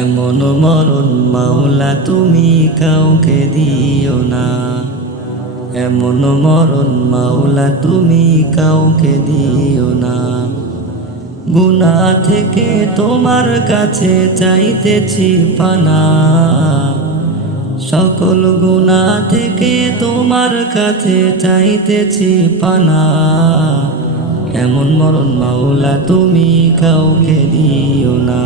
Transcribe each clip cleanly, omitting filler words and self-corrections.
এমন মরণ মাওলা তুমি কাউকে দিও না। এমন মরণ মাওলা তুমি কাউকে দিও না। গুনাহ থেকে তোমার কাছে চাইতেছি পানা, সকল গুনাহ থেকে তোমার কাছে চাইতেছি পানা। এমন মরণ মাওলা তুমি কাউকে দিও না।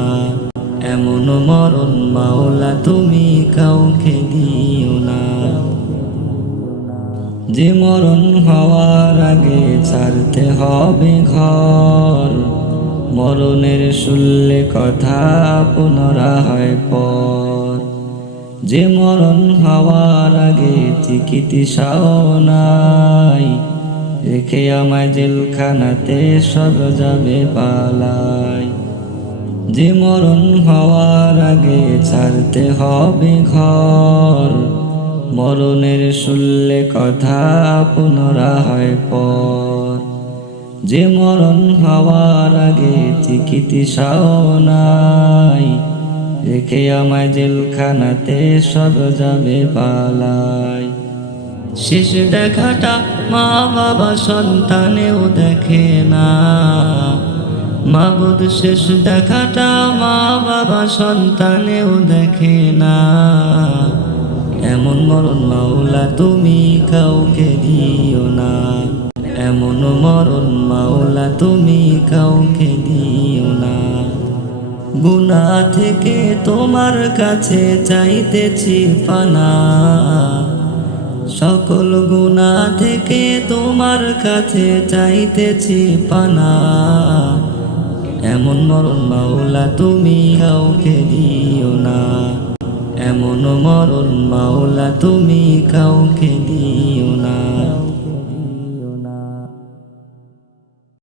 এমন মরণ মাওলা তুমি কাউকে দিও না। যে মরণ হওয়ার আগে ছাড়তে হবে ঘর, মরণের শুনলে কথা পুনরায় পর। যে মরণ হওয়ার আগে চিকিৎসাও নাই, রেখে আমায় জেলখানাতে সব যাবে পালাই। যে মরণ হওয়ার আগে ছাড়তে হবে ঘর, মরণের শুনলে কথা পুনরায় পর। যে মরণ হওয়ার আগে চিকিৎসাও নাই, রেখে আমায় জেলখানাতে সব যাবে পালাই। শেষ দেখাটা মা বাবা সন্তানেও দেখে না, মাবুদ শেষ দেখাটা মা বাবা সন্তানেও দেখে না। এমন মরণ মাওলা তুমি কাউকে দিও না। এমন মরণ মাওলা তুমি কাউকে দিও না। গুনাহ থেকে তোমার কাছে চাইতেছি পানা, সকল গুনাহ থেকে তোমার কাছে চাইতেছি পানা। এমন মরণ মাওলা তুমি কাউকে দিও না। এমন মরণ মাওলা তুমি কাউকে দিও না।